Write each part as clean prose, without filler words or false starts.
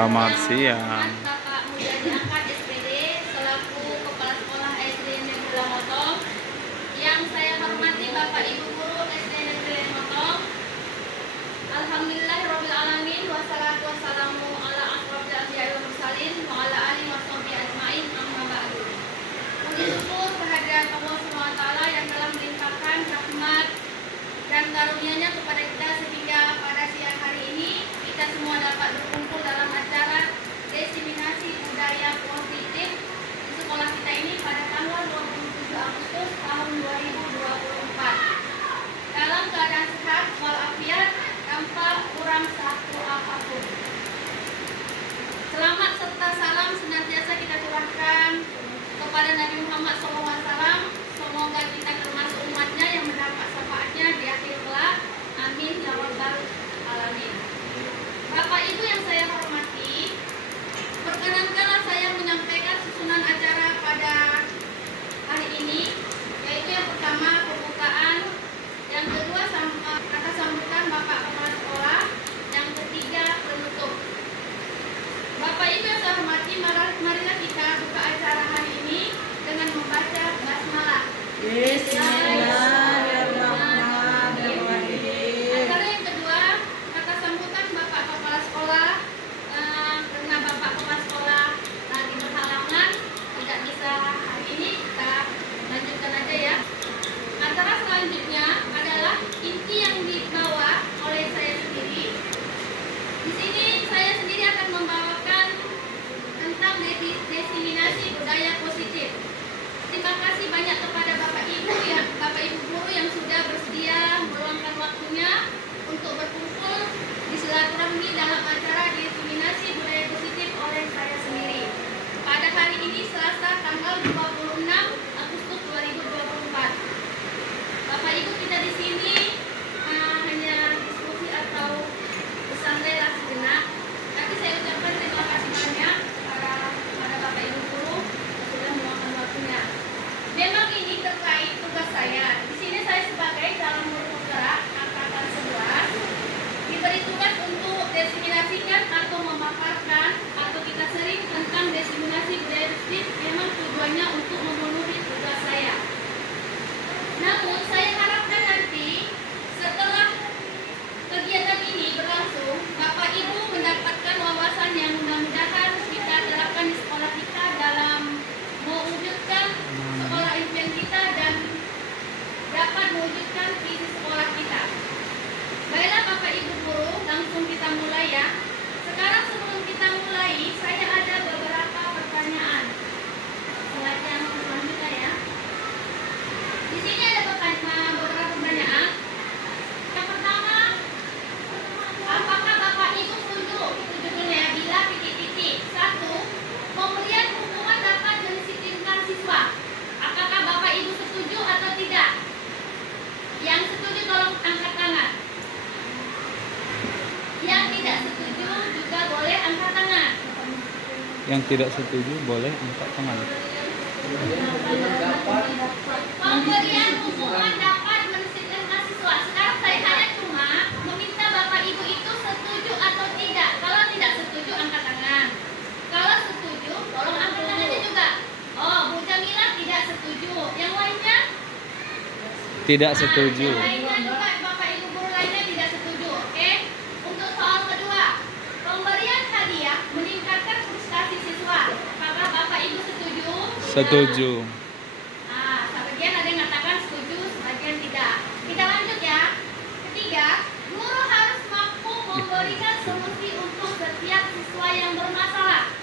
Selamat siang. Bapak Muda diangkat SPD selaku Kepala Sekolah SD Negeri Lamotong. Yang saya hormati Bapak Ibu Guru SD Negeri Lamotong. Alhamdulillahirabbil alamin wassalatu wassalamu ala asrofil anbiya'i wal mursalin wa ala alihi washabihi ajmain amma ba'du. Puji syukur kehadirat Allah Subhanahu wa taala yang telah melimpahkan rahmat dan karunia-Nya kepada kita sehingga pada siang hari ini kita semua dapat berkumpul dalam acara diseminasi budaya positif di sekolah kita ini pada tanggal 27 Agustus tahun 2024 dalam keadaan sehat walafiat tanpa kurang satu apapun. Selamat serta salam senantiasa kita curahkan kepada Nabi Muhammad SAW. Semoga kita termasuk umatnya yang mendapat syafaatnya di akhir kelak. Amin ya rabbal alamin. Bapak Ibu yang saya hormati, perkenankanlah saya menyampaikan susunan acara pada hari ini, yaitu yang pertama pembukaan, yang kedua kata sambutan Bapak Kepala Sekolah, yang ketiga penutup. Bapak Ibu yang saya hormati, marilah kita buka acara hari ini dengan membaca basmalah. Bismillahirrahmanirrahim. Acara yang kedua, kata sambutan Bapak Kepala Sekolah. Karena Bapak Kepala Sekolah lagi berhalangan, tidak bisa hari ini, kita lanjutkan aja ya. Acara selanjutnya adalah inti yang dibawa oleh saya sendiri. Di sini saya sendiri akan membawakan tentang diseminasi budaya positif. Terima kasih banyak kepada Bapak Ibu guru yang sudah bersedia meluangkan waktunya untuk berkumpul di silaturahmi dalam acara diseminasi budaya positif oleh saya sendiri. Pada hari ini Selasa tanggal 26 Agustus 2024. Bapak Ibu kita di sini hanya diskusi atau bersantai sejenak. Tapi saya ucapkan terima kasih banyak pada Bapak Ibu guru yang sudah meluangkan waktunya. Memang ini terkait tugas saya. Di sini saya sebagai calon guru penggerak angkatan 11 diberi tugas untuk diseminasikan atau memaparkan atau kita sering tentang diseminasi budaya positif. Memang tujuannya untuk memenuhi tugas saya. Namun saya harapkan nanti setelah kegiatan ini berlangsung, Bapak Ibu mendapatkan wawasan yang mudah-mudahan kita terapkan di sekolah kita dalam mewujudkan sekolah impian kita dan dapat mewujudkan visi sekolah kita. Baiklah Bapak Ibu guru, langsung kita mulai ya. Sekarang sebelum kita mulai, saya ada beberapa pertanyaan. Slide yang selanjutnya ya. Di sini ada beberapa pertanyaan. Yang pertama, apakah Bapak Ibu setuju? Itu judulnya, bila titik-titik. 1. Pemberian hukuman dapat mendisiplinkan siswa. Apakah Bapak Ibu setuju atau tidak? Yang setuju tolong angkat tangan. Yang tidak setuju juga boleh angkat tangan. Yang tidak setuju boleh angkat tangan. Pemberian hukuman dapat mendisiplinkan siswa. Sekarang saya hanya cuma meminta Bapak Ibu itu setuju atau tidak. Kalau tidak setuju angkat tangan. Kalau setuju tolong angkat tangannya juga. Oh, Bu Jamila tidak setuju. Yang lainnya? Tidak setuju. Yang lainnya juga Bapak Ibu guru lainnya tidak setuju. Oke. Untuk soal kedua, pemberian hadiah meningkatkan prestasi siswa. Apakah Bapak Ibu setuju? Setuju. Nah, sebagian ada yang mengatakan setuju, sebagian tidak. Kita lanjut ya. Ketiga, guru harus mampu memberikan solusi untuk setiap siswa yang bermasalah.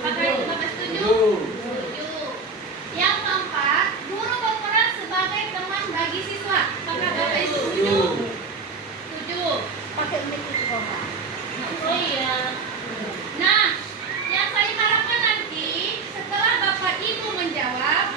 Apakah itu Bapak setuju? Setuju. Yang keempat, guru berperan sebagai teman bagi siswa. Apakah Bapak Ibu setuju? Setuju. Pakai mic itu Bapak. Oh iya. Nah, yang saya harapkan nanti setelah Bapak Ibu menjawab,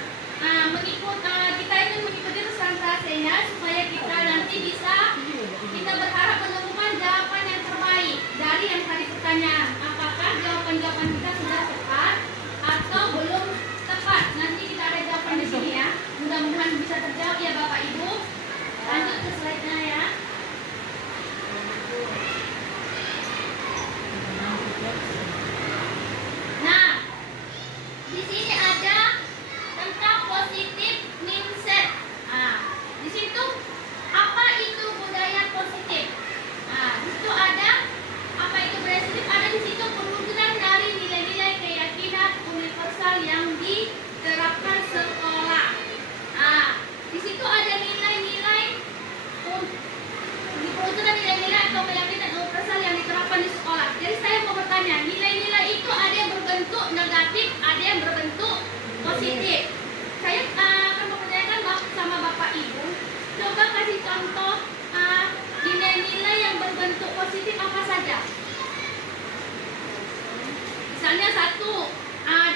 Misalnya satu,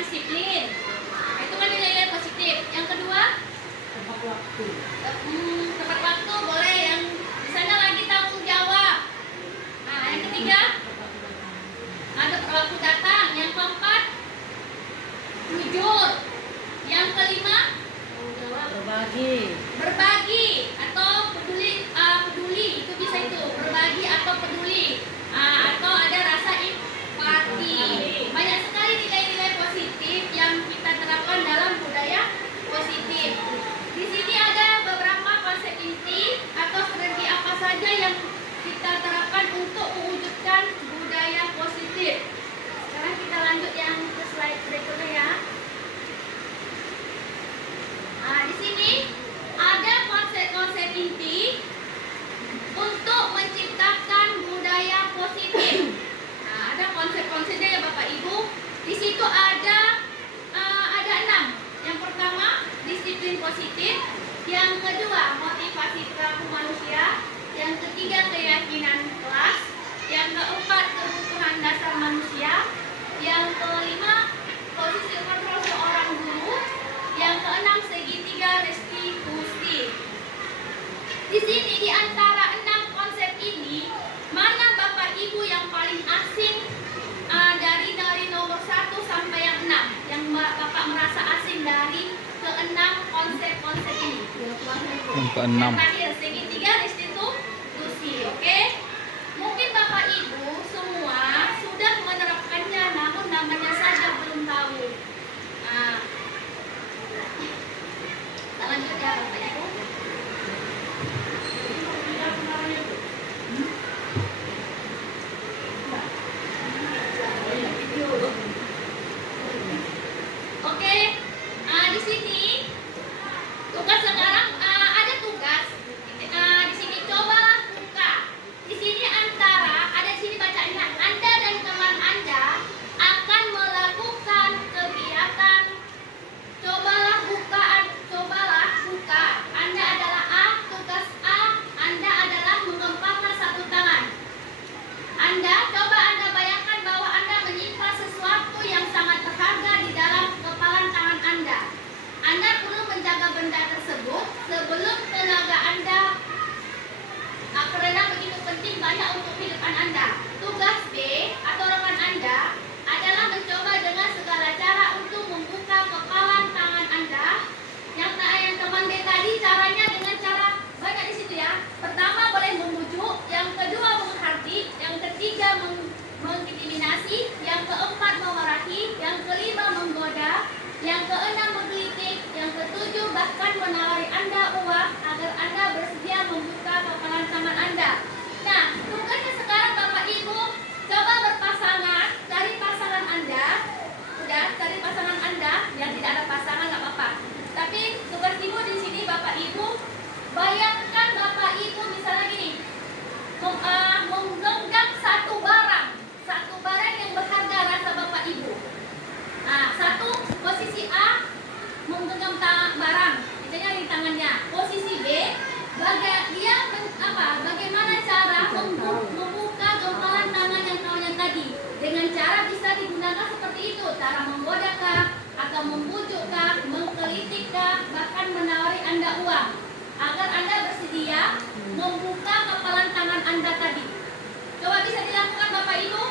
disiplin. Itu kan nilai-nilai positif. Yang kedua, tepat waktu boleh. Yang misalnya lagi tanggung jawab. Nah, yang ketiga, ada waktu datang. Yang keempat, jujur. Yang kelima, berbagi atau peduli itu bisa itu berbagi atau peduli. Atau ada rasa empati. Banyak sekali nilai-nilai positif yang kita terapkan dalam budaya positif. Di sini ada beberapa konsep inti atau strategi apa saja yang kita terapkan untuk mewujudkan budaya positif. Sekarang kita lanjut yang ke slide berikutnya ya. Di sini ada konsep-konsep inti untuk menciptakan budaya positif. Ada konsep-konsepnya ya Bapak Ibu. Di situ ada 6. Yang pertama, disiplin positif. Yang kedua, motivasi perilaku manusia. Yang ketiga, keyakinan kelas. Yang keempat, kebutuhan dasar manusia. Yang kelima, posisi kontrol seorang guru. Yang keenam, segitiga restitusi. Di sini di antara 6 konsep ini, mana Bapak Ibu yang paling asing dari nomor 1 sampai yang 6? Yang Bapak merasa asing dari ke-6 konsep-konsep ini? Yang ke-6. Yang terakhir, segitiga restitusi. Oke? Mungkin Bapak Ibu semua sudah menerapkannya, namun namanya saja belum tahu. Kita lanjut ya Bapak Ibu. Oke, di sini tugas sekarang ada tugas. Di sini cobalah buka. Di sini ada di sini bacanya, Anda dan teman Anda akan melakukan kegiatan. Cobalah buka. Anda adalah A, tugas A. Anda adalah mengepakkan satu tangan. Coba Anda bayangkan bahwa Anda menyimpan sesuatu yang sangat berharga di dalam kepalan tangan Anda. Anda perlu menjaga benda tersebut sebelum tenaga Anda, karena begitu penting banyak untuk kehidupan Anda. Tugas B atau rekan Anda adalah mencoba dengan segala cara untuk membuka kepalan tangan Anda. Yang teman B tadi caranya dengan cara banyak di situ ya. Pertama boleh memujuk, yang kedua menghardik, yang ketiga mengintimidasi, yang keempat memarahi, yang kelima menggoda, yang keenam menggelitik, yang ketujuh bahkan menawari Anda uang agar Anda bersedia membuka kepalan tangan Anda. Nah, tugasnya sekarang Bapak Ibu coba berpasangan, cari pasangan Anda. Udah, cari pasangan Anda. Yang tidak ada pasangan nggak apa-apa. Tapi tugas Ibu di sini Bapak Ibu, bayangkan Bapak Ibu misalnya gini, menggenggam satu barang yang berharga rasa Bapak Ibu. Satu, posisi A menggenggam barang, misalnya di tangannya. Posisi B, bagaimana cara membuka gempalan tangan yang kawannya tadi. Dengan cara bisa digunakan seperti itu, cara menggodakah, atau membujukkah, mengkritikah, bahkan menawari Anda uang agar Anda bersedia membuka kepalan tangan Anda tadi. Coba bisa dilakukan Bapak Ibu.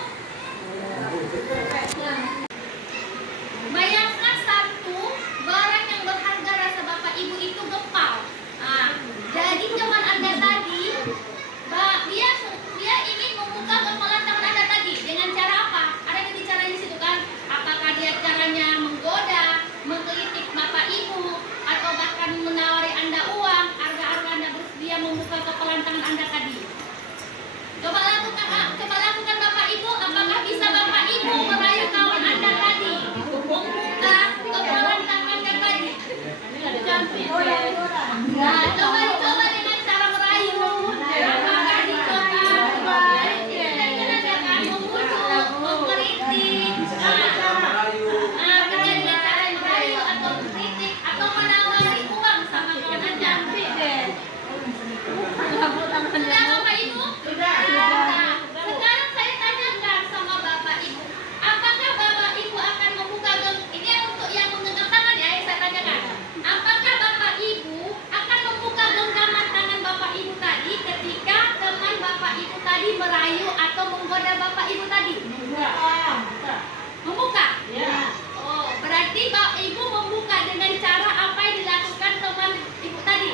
Bayangkan satu barang yang berharga rasa Bapak Ibu itu gempal. Jadi teman Anda tadi, dia ingin membuka kepalan tangan Anda tadi dengan cara apa? Ada yang bicara di situ kan? Apakah dia caranya menggoda, mengkritik Bapak Ibu, atau bahkan menawari Anda uang agar Anda bersedia membuka kepalan tangan Anda tadi? Coba lakukan Bapak Ibu. Apakah bisa Bapak Ibu merayu kawan Anda tadi membuka kepalan tangannya tadi? Nah, coba dengan cara merayu. Apakah dicoba? Dengan membujuk, mengkritik. Dengan cara merayu atau mengkritik atau menawari uang sama kawan Anda. Sudah Bapak Ibu? Sudah. Nah, sekarang saya tanyakan sama Bapak Ibu, apakah Bapak Ibu Bapak Ibu tadi? Buka. Membuka? Ya. Oh, berarti Bapak Ibu membuka dengan cara apa yang dilakukan teman Ibu tadi?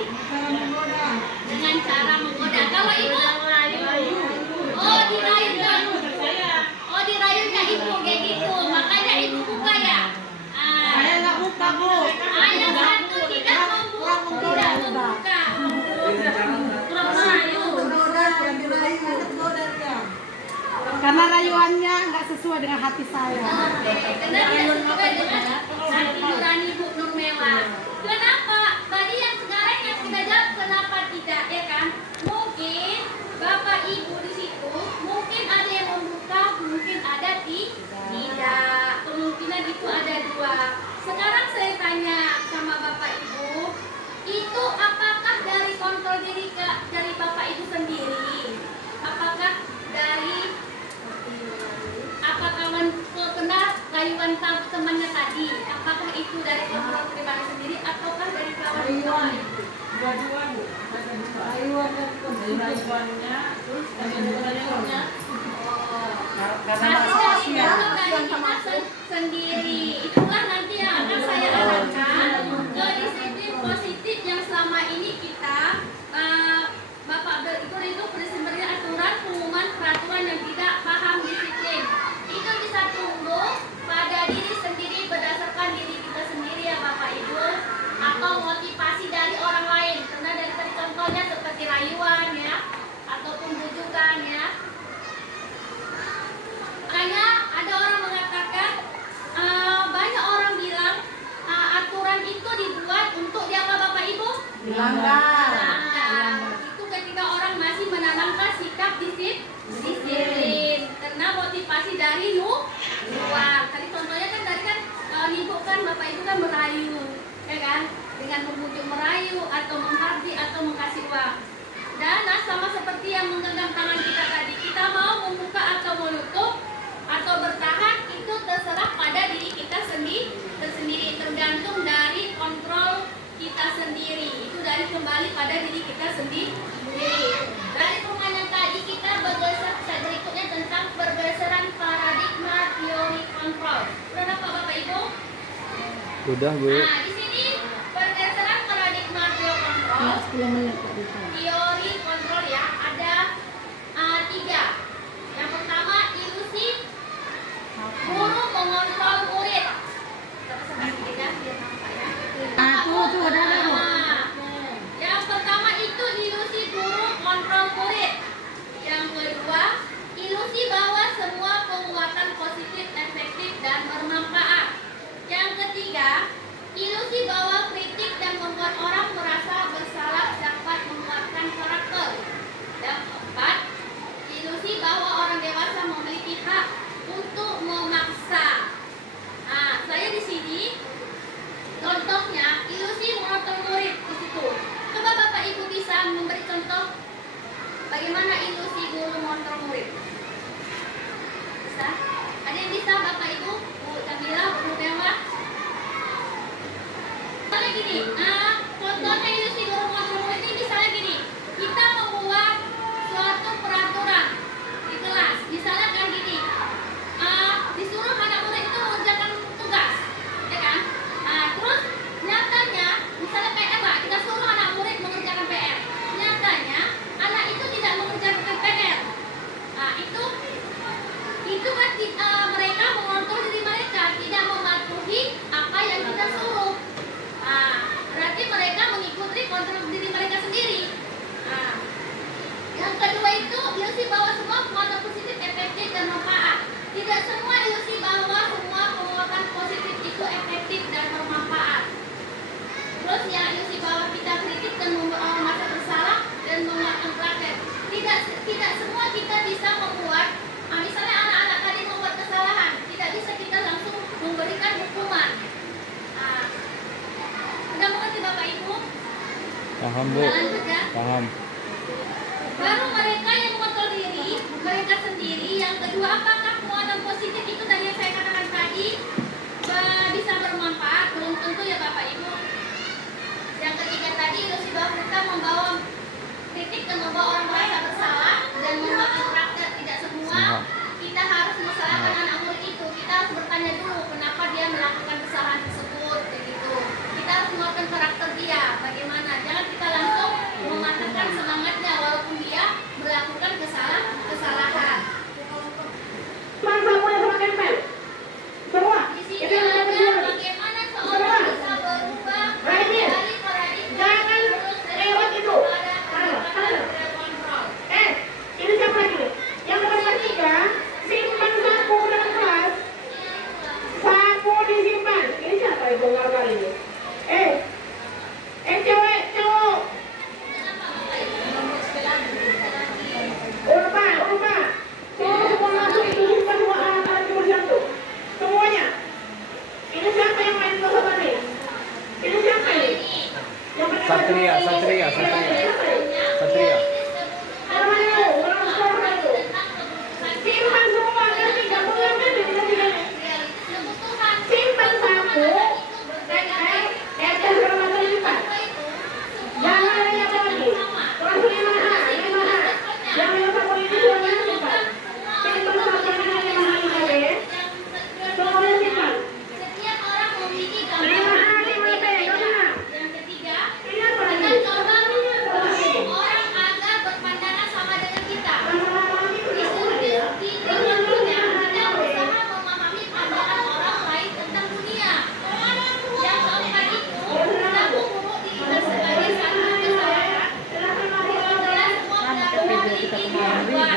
Dengan cara menggoda. Kalau Ibu? Oh, dirayu. Oh, dirayunya Ibu kayak gitu. Makanya Ibu buka ya? Saya nggak buka, Bu. Yang satu tidak membuka. Karena rayuannya nggak sesuai dengan hati saya. Karena tidak sesuai dengan hati nurani Bu Nurmela. Kenapa? Tadi yang sekarang yang kita jawab kenapa tidak, ya kan? Mungkin Bapak Ibu di situ, mungkin ada yang membuka, mungkin ada tidak. Kemungkinan itu ada dua. Sekarang saya tanya sama Bapak Ibu, itu apakah dari kontrol diri dari Bapak Ibu sendiri? Apakah dari kenal rayuan temannya tadi? Apakah itu dari kontrol pribadi sendiri ataukah dari kawan Bapak Ibu? Dua-dua, Bu. Rayuannya, terus rayuannya. Hasil itu dari kita sendiri. Itulah nanti yang akan saya arahkan ke disiplin positif yang selama ini kita Bapak itu prinsipnya aturan, pengumuman, peraturan yang tidak paham disiplin. Itu bisa tumbuh pada diri sendiri berdasarkan diri kita sendiri ya Bapak Ibu, atau motivasi dari orang lain. Karena dari tadi contohnya seperti rayuan ya, ataupun bujukan ya. Makanya ada orang mengatakan banyak orang bilang aturan itu dibuat untuk diapa Bapak Ibu? Dilanggar. Itu ketika orang masih menanamkan sikap disiplin karena motivasi dari luar. Tadi contohnya kan Ibu kan Bapak Ibu kan merayu, ya kan? Dengan membujuk merayu atau menghardi atau mengkasih uang. Dan sama seperti yang menggenggam tangan kita tadi, kita mau membuka atau menutup atau bertahan itu terserah pada diri kita tersendiri, tergantung dari kontrol kita sendiri. Itu dari kembali pada diri kita sendiri. Dari permainan tadi kita bergeser berikutnya tentang pergeseran paradigma teori kontrol. Sudah dapat Bapak Ibu? Sudah, Bu. Nah, di sini pergeseran paradigma teori kontrol. Teori kontrol ya ada 3. Yang pertama ilusi guru mengontrol murid. Kita sebentar kita biar nampak ya. Yang pertama itu ilusi guru kontrol murid. Yang kedua ilusi bahwa semua penguatan positif, efektif dan bermanfaat. Yang ketiga ilusi bahwa kritik dan membuat orang merasa bersalah dapat menguatkan karakter. Yang keempat ilusi bahwa orang dewasa memiliki hak untuk memaksa. Nah, saya di sini contohnya ilusi mengontrol murid di situ. Coba Bapak Ibu bisa memberi contoh bagaimana ilusi guru mengontrol murid. Bisa? Ada yang bisa Bapak Ibu? Bu Camila, Bu Dewa? Misalnya gini, contohnya ilusi guru mengontrol murid ini misalnya gini, kita membuat suatu peraturan di kelas, misalnya kan gini, disuruh anak murid itu mengerjakan tugas, ya kan? Terus nyatanya, misalnya PR lah, kita suruh anak murid mengerjakan PR. Nyatanya anak itu tidak mengerjakan PR. Itu kan mereka mengontrol diri mereka, tidak mematuhi apa yang kita suruh. Berarti mereka mengikuti kontrol diri mereka sendiri. Yang kedua itu ilusi bahwa semua penguatan positif, efektif dan bermanfaat. Tidak semua ilusi bahwa semua penguatan positif itu efektif dan bermanfaat. Terus yang ilusi bahwa kita kritik dan membuat orang merasa bersalah dan menguatkan karakter. Tidak semua kita bisa membuat. Misalnya anak-anak tadi membuat kesalahan, tidak bisa kita langsung memberikan hukuman. Sudah mengerti Bapak Ibu? Paham, Bu. Lanjut ya. Paham. Baru mereka yang mengontrol diri, mereka sendiri. Yang kedua, apakah penguatan positif itu dari yang saya katakan tadi bisa bermanfaat? Belum tentu ya Bapak Ibu. Yang ketiga tadi, ilusi bahwa mereka membawa kritik dan membawa orang merasa bersalah dan membuat karakter. Tidak semua kedua,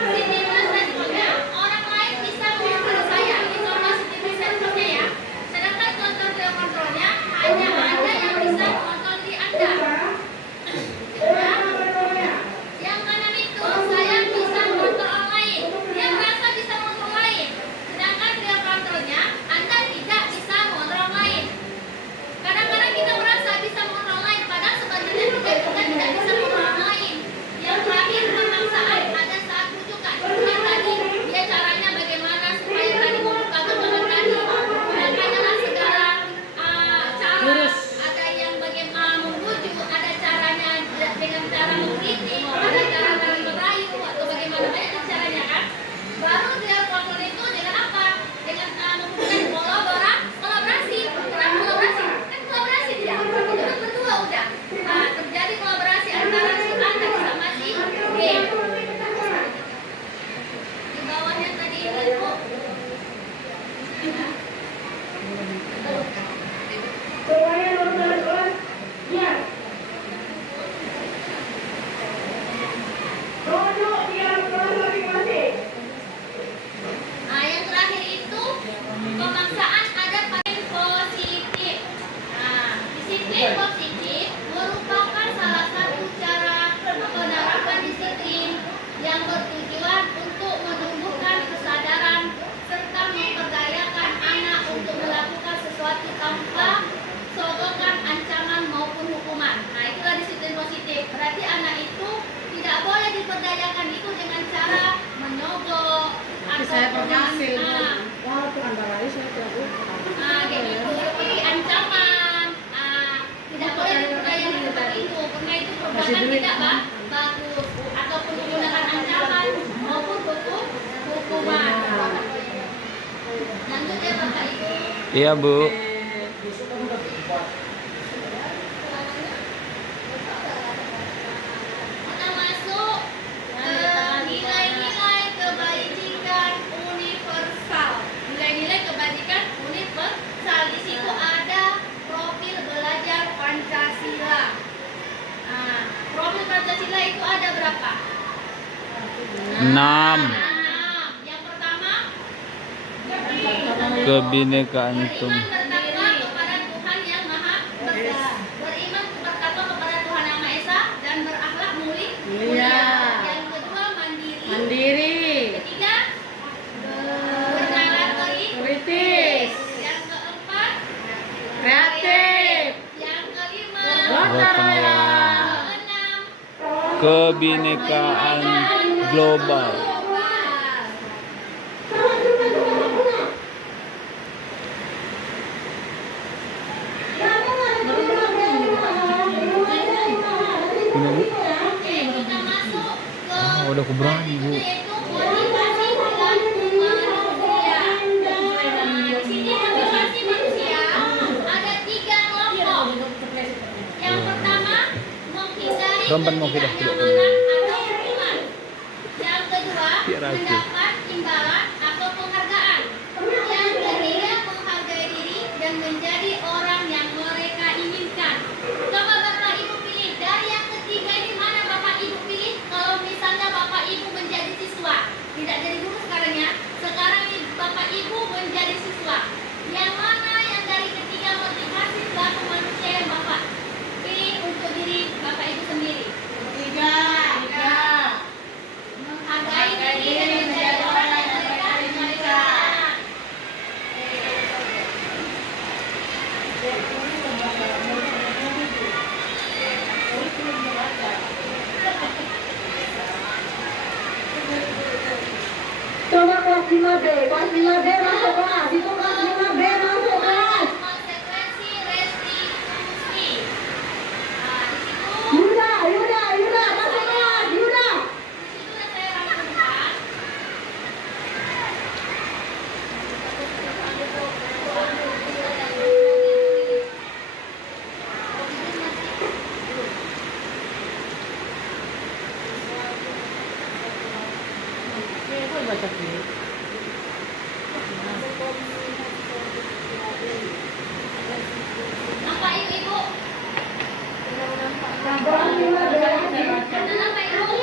stimulus responnya orang lain bisa mengontrol saya. Ini contoh stimulus responnya ya. Sedangkan contoh tidak kontrolnya hanya Anda yang bisa mengontrol diri Anda. Yang kanan itu saya bisa mengontrol orang lain. Dia merasa bisa mengontrol orang lain. Sedangkan tidak kontrolnya Anda tidak bisa mengontrol orang lain. Kadang-kadang kita merasa bisa mengontrol orang lain, padahal sebenarnya kita tidak bisa mengontrol orang lain. Yang terakhir pemaksaan ada saat rujukan. Yang tadi dia caranya bagaimana supaya tadi membuka gerbang tadi. Dan hanyalah segala cara. Ada yang bagaimana membujuk, ada caranya dengan cara mengkritik, ada cara saling merayu atau bagaimana banyak caranya kan. Baru dia kontrol itu dengan apa? Dengan membutuhkan kolaborasi. Kenapa kolaborasi? Kan kolaborasi dia. Itu kan berdua udah. Nah, terjadi kolaborasi antara si A tadi sama si B. Di bawahnya tadi ini Bu. Nah, yang terakhir itu pemaksaan ada pada positif. Nah, disiplin positif merupakan salah satu cara penerapan disiplin yang bertujuan untuk menumbuhkan kesadaran serta memperdayakan anak untuk melakukan sesuatu tanpa sogokan, ancaman maupun hukuman. Nah, itulah disiplin positif. Berarti anak itu tidak boleh diperdayakan itu dengan cara menyogok Tapi atau saya berhasil. dengan Walaupun Anda lari, saya tidak kayak gitu, seperti ancaman. Tidak boleh diperdayakan seperti itu, karena itu perbuatan tidak bagus, ataupun menggunakan ancaman maupun hukuman. Lanjut ya Bapak Ibu. Iya, Bu. Kita masuk ke nilai-nilai kebajikan universal. Nilai-nilai kebajikan universal di situ ada profil belajar Pancasila. Nah, profil Pancasila itu ada berapa? 6. Yang pertama, Kebinekaan itu. beriman bertakwa kepada Tuhan yang Maha Esa. Beriman bertakwa kepada Tuhan yang Maha Esa dan berakhlak mulia. Yang kedua, mandiri. Ketiga, bernalar kritis. Yang keempat, kreatif. yang kelima, Gotong royong. keenam, Kebinekaan global. Punya, Bu? Oke, kita masuk ke Udah aku berani, Bu. yaitu motivasi perilaku manusia. Nah, di sini motivasi manusia ada 3 kelompok. Yang pertama, menghindari Rompan mau tidak ketidaknyamanan atau hukuman. Yang kedua, Biar aku. mendapat imbalan atau penghargaan. Yang ketiga, menghargai diri dan menjadi orang yang mereka inginkan. Coba Bapak Ibu pilih dari yang ketiga ini, mana Bapak Ibu pilih? Kalau misalnya Bapak Ibu menjadi siswa, tidak jadi guru sekarang ya. Sekarang ini Bapak Ibu menjadi siswa. Yang mana yang dari ketiga motivasi perilaku manusia yang Bapak pilih untuk diri Bapak Ibu sendiri? Tiga. Menghargai diri dan menjadi orang yang mereka inginkan. Coba kelas 5B, kelas 5B masuk kelas, itu kelas 5B masuk kelas. Konsekuensi restitusi. Nah, di situ Yuda, masuk kelas, Yuda. sudah saya rangkumkan. Baca dulu. Nampak ibu-ibu? Kelas 5B. Nampak ibu?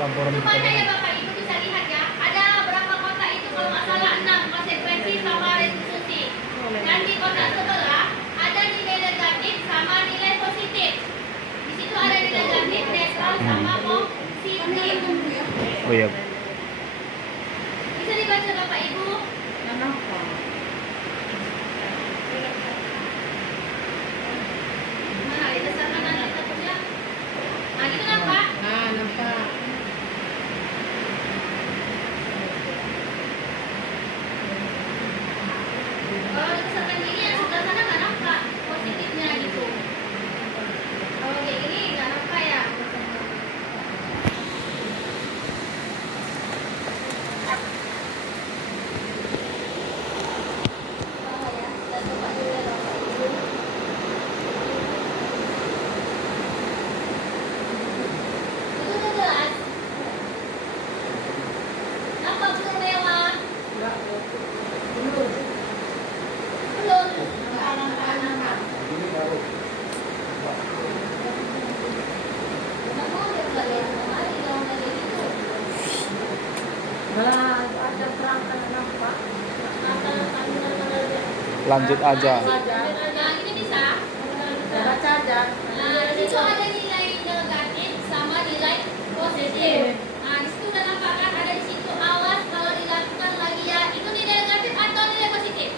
laporan Rupanya ya Bapak Ibu bisa lihat ya, ada berapa kotak itu kalau nggak salah 6 konsekuensi sama restitusi. Dan di kotak sebelah ada nilai negatif sama nilai positif. Di situ ada nilai negatif, netral sama positif. Oh iya. Bisa dibaca Bapak Ibu? Kenapa? Mana di dasar kanan kita punya? Nah gitu kan Pak? Nah, nampak. Kalau dibesarkan gini yang sebelah sana nggak nampak positifnya gitu. Kalau kayak gini nggak nampak ya. Oh ya, kita coba dulu ya Bapak Ibu. Itu udah jelas. Nampak belum mewah? Enggak, belum. Belum. Nggak nampak. Kamu udah belajar kemarin kalau nggak kayak gitu. Malah ada perangkat nampak. Lanjut aja. Nah, ini bisa. Baca aja. Nah, di situ ada nilai negatif sama nilai positif. Nah, di situ udah nampak kan ada di situ awas kalau dilakukan lagi ya. Itu nilai negatif atau nilai positif?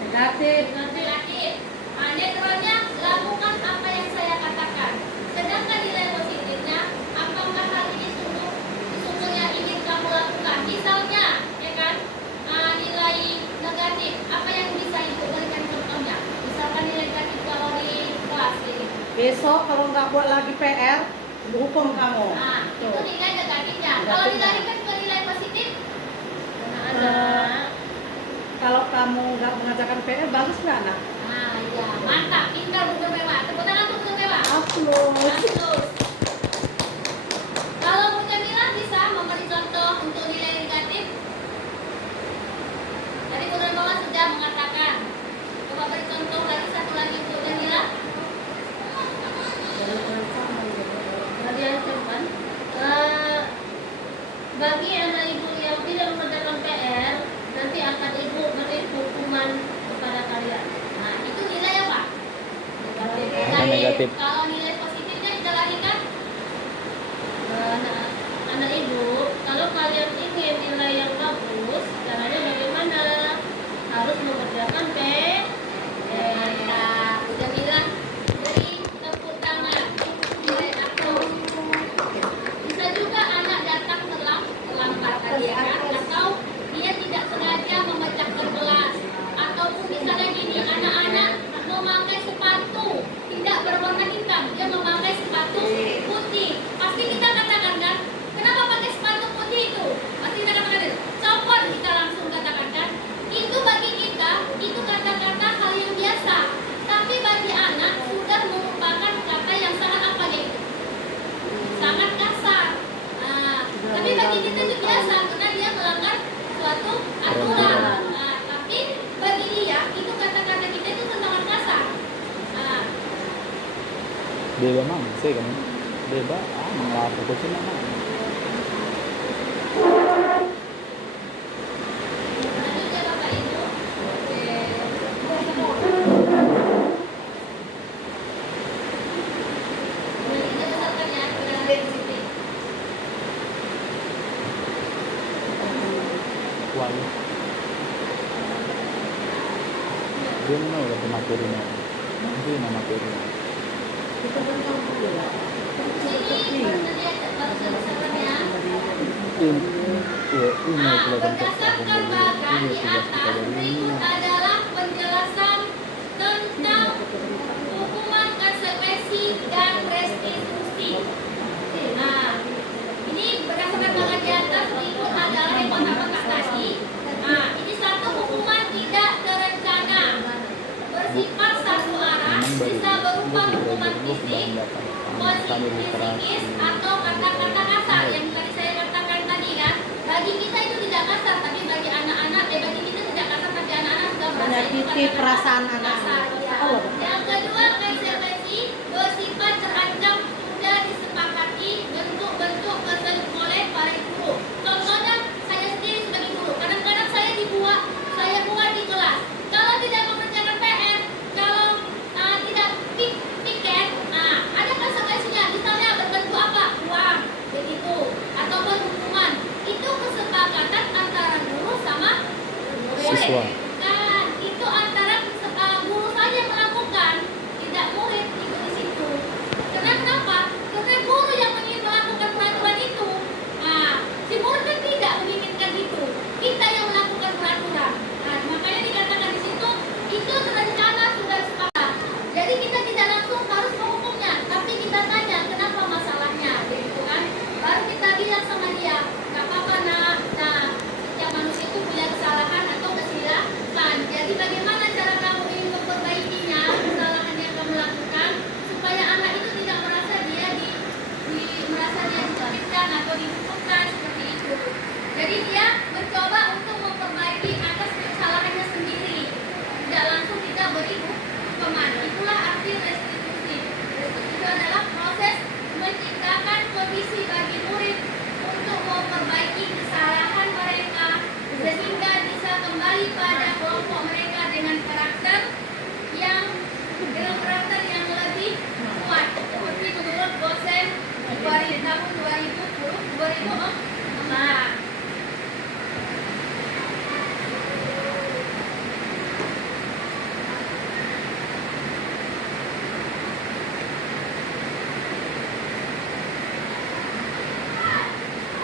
Negatif. Negatif. Nah, netralnya lakukan apa yang saya katakan. Sedangkan nilai positifnya, apakah hal ini sesungguhnya ingin kamu lakukan? Misalnya, ya kan? Nah, nilai negatif, apa yang bisa ibu berikan contohnya? Misalkan nilai negatif kalau di kelas gitu. Besok kalau nggak buat lagi PR, hukum kamu. Nah, itu Tuh. nilai negatifnya. Kalau Negatifnya. dilarikan ke nilai positif, mana ada? Eh, Kalau kamu nggak mengajarkan PR, bagus nggak anak? Nah, ya, mantap, pintar Bu Nur Mewah. Tepuk tangan untuk Bu Nur Mewah. Upload. Bagus. Kalau Bu Jamila bisa memberi contoh untuk nilai negatif. Tadi Bu Nur Mewah sudah mengatakan. Coba beri contoh lagi satu lagi Bu Jamila. Tadi ada kan? Bagi anak ibu yang tidak mengerjakan PR, nanti akan ibu beri hukuman kepada kalian. Nah, itu nilai apa? Negatif. Kalau nilai positifnya kita larikan anak ibu, kalau kalian ingin nilai yang bagus, caranya bagaimana? Harus mengerjakan PR. Udah bilang beri tepuk tangan. Nilai aku. Bisa juga anak datang terlambat tadi ya kan? Atau dia tidak sengaja memecahkan kelas. Ataupun misalnya gini, anak-anak memakai sepatu tidak berwarna hitam, dia memakai sepatu putih. Pasti kita katakan kan, kenapa pakai sepatu putih itu? Pasti kita katakan itu, copot, kita langsung katakan kan. Itu bagi kita, itu kata-kata hal yang biasa. Tapi bagi anak sudah merupakan kata yang sangat apa gitu? Sangat kasar. Nah, tapi bagi kita itu biasa karena dia melanggar suatu aturan. Nah, tapi bagi dia itu kata-kata kita itu sangat kasar. Nah, Beba mang, saya kan. Beba, melapor ke sini mang. lanjut ya Bapak Ibu. Oke. Boleh kita besarkan ya ke sini. Wal. Dia mana udah materinya. Ini nama materinya. Kita bentuk dulu ya. Sini tadi aja baru saya besarkan ya. Ini Nah, kelihatan berdasarkan bagan di atas berikut adalah penjelasan tentang hukuman konsekuensi dan restitusi. Nah, ini berdasarkan bagan di atas berikut adalah yang kotak-kotak tadi. Nah, ini satu hukuman tidak terencana bersifat satu arah, bisa berupa hukuman fisik, positif psikis atau kata-kata kasar yang tadi saya katakan tadi kan. Bagi kita itu tidak kasar, tapi bagi anak-anak, bagi kita tidak kasar, tapi anak-anak sudah merasa itu Menyakiti kata-kata perasaan kasar. anak-anak. Ya. Oh. Yang kedua, konsekuensi bersifat terancam sudah disepakati bentuk-bentuk oleh siswa. Nah, itu antara guru saja melakukan, tidak murid ikut di situ. Karena kenapa? Karena guru yang ingin melakukan peraturan itu. Nah, si murid kan tidak menginginkan itu. Kita yang melakukan peraturan. Nah, makanya dikatakan di situ itu terencana sudah sepakat. Jadi kita tidak langsung harus menghukumnya, tapi kita tanya kenapa masalahnya, begitu kan? Baru kita bilang sama dia, nggak apa-apa nak. Nah, setiap manusia itu punya kesalahan atau kesilapan. Jadi bagaimana cara kamu ingin memperbaikinya kesalahan yang kamu lakukan supaya anak itu tidak merasa dia merasa dia disakitkan atau dihukumkan seperti itu. Jadi dia mencoba untuk memperbaiki atas kesalahannya sendiri. Tidak langsung kita beri hukuman. Itulah arti restitusi. Restitusi itu adalah proses menciptakan kondisi bagi murid untuk memperbaiki kesalahan mereka sehingga bisa kembali pada kelompok mereka dengan karakter yang lebih kuat seperti menurut dosen dari tahun 2004.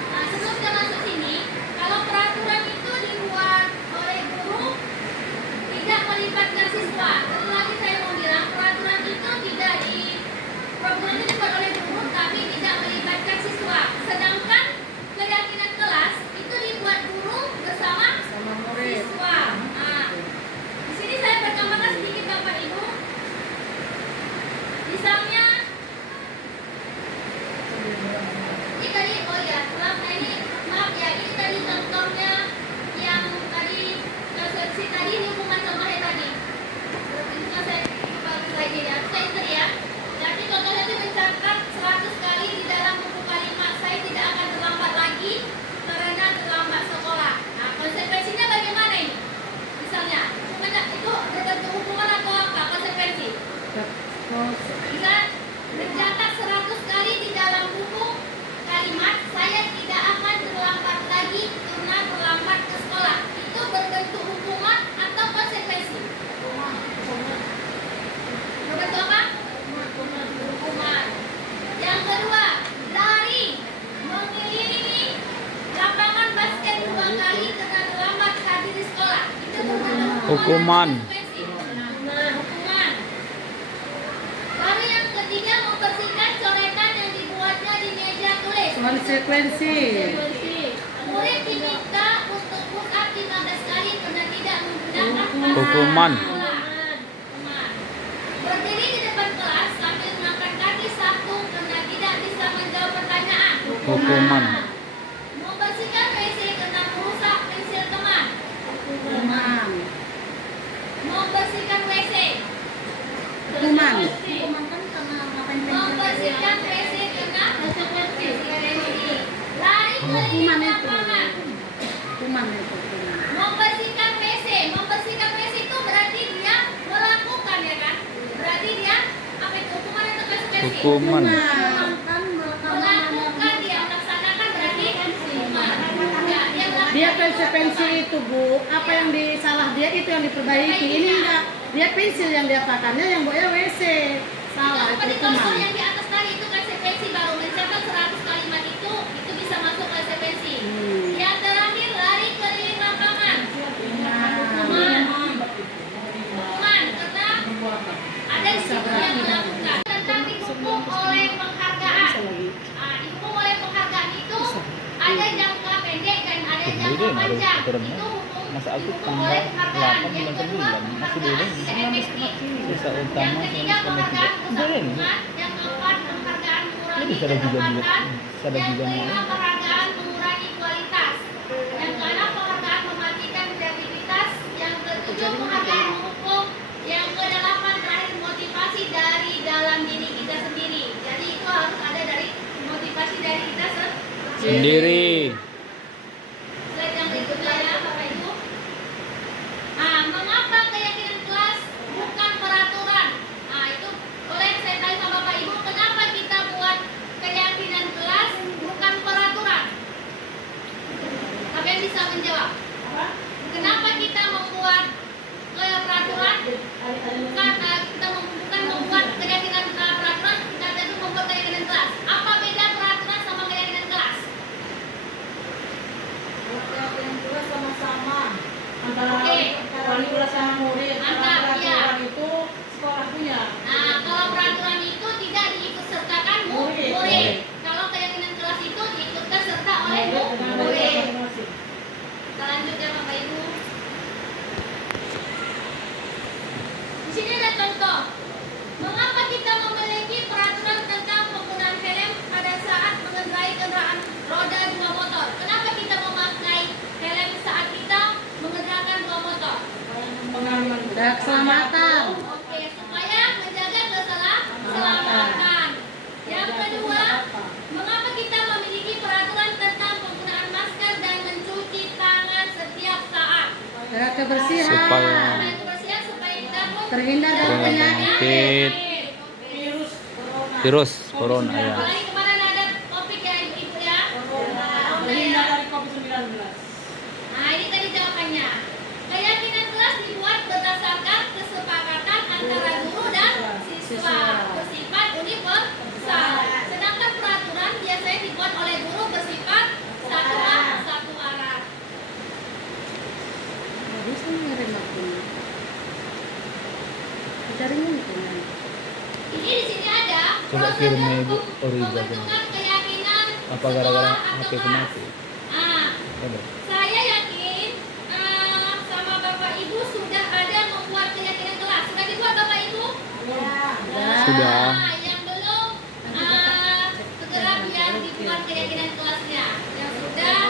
Nah, sebelum kita masuk sini, kalau peraturan itu dibuat oleh guru tidak melibatkan siswa. Satu lagi saya mau bilang, peraturan itu tidak dibuat oleh guru tapi tidak melibatkan siswa. Sedangkan keyakinan kelas itu dibuat guru bersama siswa. Nah, di sini saya bergambarkan sedikit Bapak Ibu. Misalnya ini tadi, maaf ya, ini tadi contohnya yang tadi konsepsi tadi ini hukuman contohnya tadi. Ini saya bagus lagi ya, saya ingat ya. Jadi contohnya itu mencatat 100 kali di dalam buku kalimat saya tidak akan terlambat lagi karena terlambat sekolah. Nah, konsekuensinya bagaimana ini? Misalnya, itu berbentuk hukuman atau apa konsekuensi? Bisa mencatat 100 kali di dalam buku kalimat saya tidak akan terlambat lagi karena terlambat ke sekolah. Itu berbentuk hukuman atau konsekuensi? Berbentuk apa? Hukuman. Yang kedua, lari mengelilingi lapangan basket 2 kali karena terlambat hadir di sekolah. Itu berbentuk Hukuman. atau konsekuensi? Nah, hukuman. Lalu yang ketiga, membersihkan coretan yang dibuatnya di meja tulis. Konsekuensi. Murid diminta untuk push up 15 kali karena tidak menggunakan pasal. Hukuman. Hukuman. Berdiri di depan kelas sambil mengangkat kaki satu karena tidak bisa menjawab pertanyaan. Hukuman. Membersihkan WC karena merusak pensil teman. Hukuman. Membersihkan WC. Hukuman. Membersihkan WC karena konsekuensi. Lari Hukuman keliling itu. lapangan. Hukuman itu. Membersihkan WC. Membersihkan WC itu berarti dia melakukan, ya kan? Berarti dia apa itu hukuman atau konsekuensi? Hukuman. Melakukan, dia melaksanakan berarti hukuman. Ya, dia melakukan. Dia konsekuensi itu Bu, apa yang disalah dia itu yang diperbaiki. Ini enggak, dia pensil yang dia pakainya, yang buatnya WC. Salah, itu Seperti contoh hukuman. yang di atas tadi itu konsekuensi baru mencatat 100 kalimat itu bisa masuk konsekuensi. Yang terakhir lari keliling lapangan. Hukuman. Hukuman karena ada di situ yang melakukan tentang dihukum oleh penghargaan. Nah, dihukum oleh penghargaan itu ada jangka pendek dan ada jangka panjang. Itu hukum Masa aku dihukum oleh penghargaan. 8 Yang bulan kedua, 9 masih dulu penghargaan efektif. sisa Yang utama ketiga penghargaan pusat hukuman, yang keempat penghargaan mengurangi kedapatan, yang kelima penghargaan mengurangi kualitas, yang keenam penghargaan mematikan kreativitas, yang ketujuh penghargaan menghukum, yang kedelapan terakhir motivasi dari dalam diri kita sendiri. Jadi itu harus ada dari motivasi dari kita sendiri. Slide yang berikutnya ya Bapak Ibu. Nah, mengapa keyakinan kelas bukan peraturan? Nah, itu boleh saya tanya sama Bapak Ibu, kenapa kita buat keyakinan kelas bukan peraturan? Kalian bisa menjawab? Kenapa kita membuat peraturan? Bukan bukan membuat keyakinan peraturan, kita itu membuat keyakinan kelas. Apa beda peraturan sama keyakinan kelas? Keyakinan kelas sama-sama antara Oke. wali kelas sama murid. Mantap, Kalau iya. peraturan itu sekolah punya. Nah, kalau peraturan itu tidak diikut sertakan murid. Kalau keyakinan kelas itu diikutkan serta oleh murid. Kita lanjut ya Bapak Ibu. Di sini ada contoh. Mengapa kita memiliki peraturan tentang penggunaan helm pada saat mengendarai kendaraan roda 2 motor? Kenapa kita memakai helm saat kita mengendarai 2 motor? Dan keselamatan. Oke, supaya menjaga keselamatan. Yang kedua, mengapa kita memiliki peraturan tentang penggunaan masker dan mencuci tangan setiap saat? Jaga kebersihan. Supaya Supaya kebersihan, supaya kita pun terhindar dari penyakit. Virus corona ya. Apalagi kemarin ada topik ya ibu-ibu ya. terhindar dari COVID-19. Nah, ini tadi jawabannya. Keyakinan kelas dibuat berdasarkan kesepakatan antara guru dan siswa, bersifat universal. Sedangkan peraturan biasanya dibuat oleh guru bersifat satu arah. Nggak bisa ngirim aku. Cari mungkin. Ini di sini ada Coba prosedur kirimnya Ibu Oriza pembentukan keyakinan apa gara-gara sekolah atau HP kelas. mati? Ah, Ada. saya yakin sama Bapak Ibu sudah ada membuat keyakinan kelas. Sudah dibuat Bapak Ibu? Sudah. Nah, yang belum segera biar dibuat keyakinan kelasnya. Yang sudah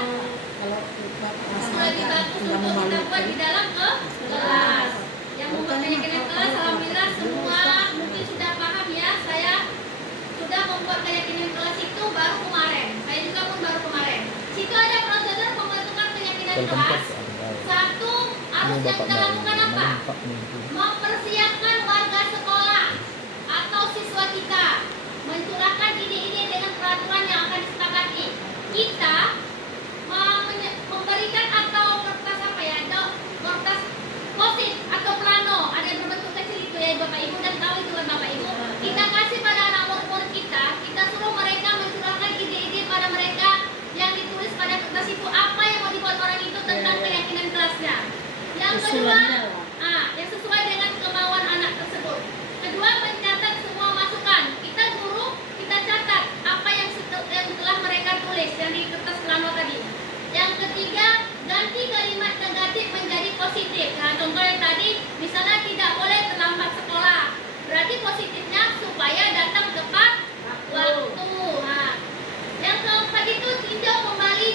Kalau lebih bagus untuk kita buat di dalam kelas. Yang membuat keyakinan kelas, alhamdulillah semua mungkin sudah paham ya. Saya sudah membuat keyakinan kelas itu baru kemarin. Saya juga pun baru kemarin. Situ ada prosedur pembentukan keyakinan kelas. Satu, harus yang kita lakukan apa? Mempersiapkan warga sekolah atau siswa kita mencurahkan ide-ide dengan peraturan yang akan disepakati. Kita memberikan atau kertas apa ya? Atau kertas posit atau plano, ada yang berbentuk kecil itu ya Bapak Ibu, dan tahu itu kan Bapak Ibu. Kita kasih pada anak murid kita suruh mereka mencurahkan ide-ide pada mereka yang ditulis pada kertas itu, apa yang mau dibuat orang itu tentang keyakinan kelasnya. Yang kedua, yang sesuai dengan kemauan anak tersebut. Kedua, mencatat semua masukan. Kita guru, kita catat apa yang telah mereka tulis yang di kertas plano tadi. Yang ketiga, ganti kalimat negatif menjadi positif. Nah, contoh yang tadi, misalnya tidak boleh terlambat sekolah. Berarti positifnya supaya datang tepat waktu. Nah, yang keempat itu tinjau kembali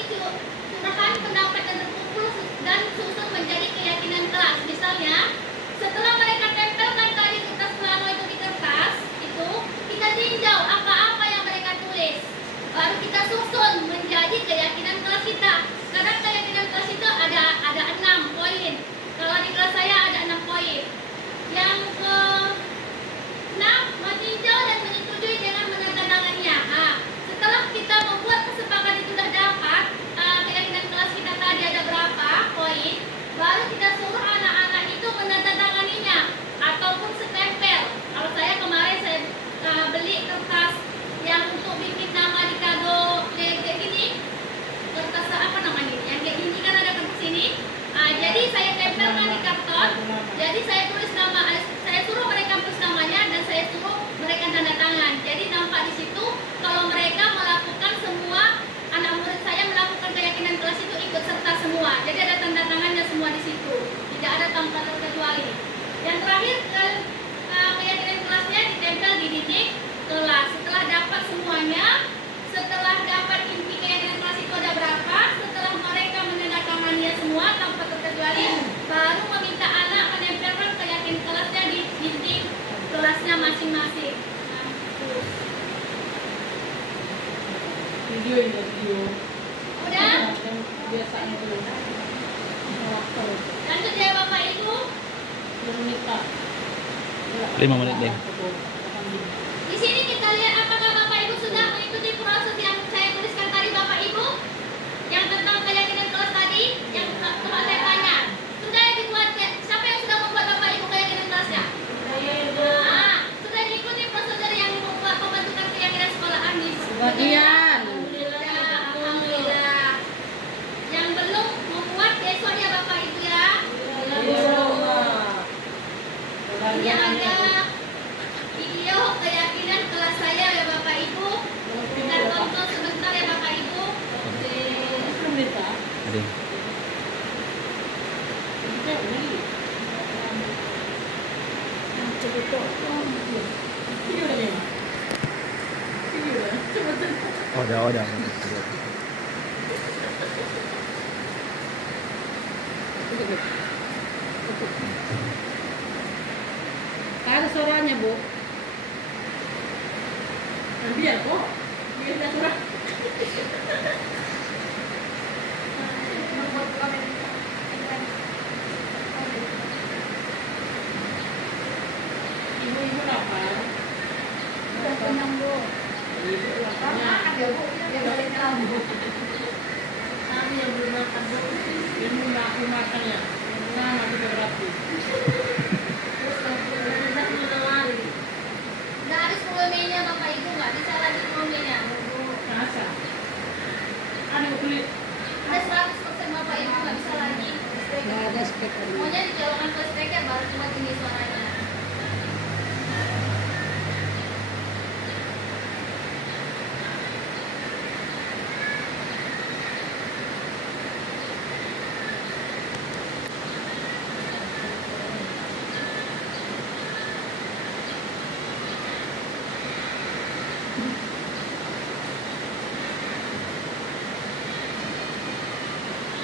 curahan pendapat dan terkumpul dan susun menjadi keyakinan kelas. Misalnya, setelah mereka tempelkan tadi kertas plano itu di kertas, itu kita tinjau apa-apa yang mereka tulis. Baru kita susun menjadi keyakinan kelas kita. Karena keyakinan kelas itu ada 6 poin. Kalau di kelas saya ada 6 poin. Yang ke-6, meninjau dan menyetujui dengan menandatangannya. Nah, setelah kita membuat kesepakatan itu sudah dapat keyakinan kelas kita tadi ada berapa poin, baru kita suruh anak-anak itu menandatanganinya ataupun setempel. Kalau saya kemarin saya beli kertas yang untuk bikin nama di kado kayak gini, kertas apa namanya? Yang kayak gini kan ada kertas ini. Jadi saya tempelkan di karton. Jadi saya tulis nama, saya suruh mereka tulis namanya dan saya suruh mereka tanda tangan. Jadi nampak di situ kalau mereka melakukan semua, anak murid saya melakukan keyakinan kelas itu ikut serta semua. Jadi ada tanda tangannya semua di situ. Tidak ada tanpa terkecuali. Yang terakhir keyakinan kelasnya ditempel di dinding kelas. Setelah dapat semuanya, setelah dapat inti keyakinan kelas itu ada berapa, setelah mereka menandatangannya semua tanpa terkecuali, baru meminta anak menempelkan keyakinan kelasnya di dinding kelasnya masing-masing. Nah, Video ini video. udah? Biasanya dulu. Lanjut ya Bapak Ibu. Belum nikah. 5 menit deh. Di sini kita lihat apakah Bapak Ibu sudah mengikuti proses yang saya tuliskan tadi Bapak Ibu, yang tentang keyakinan kelas tadi, yang telah saya tanya. Udah. Ada suaranya, Bu. Biar kok. Biar ada suara. Ibu-ibu lapar. Udah kenyang, Bu. Ibu laparnya. Makan ya, Bu. Ya balik lagi. Kami yang belum makan, Bu. Yang mau makan ya. Nah, nanti berarti. Terus udah menawari. Nggak ada 10 menya Bapak Ibu, nggak bisa lagi 10 menya. Masa? Ada beli. Ada 100% Bapak Ibu nggak bisa lagi. Nggak ada speaker. Maunya dicolokkan ke speaker baru cuma tinggi suaranya.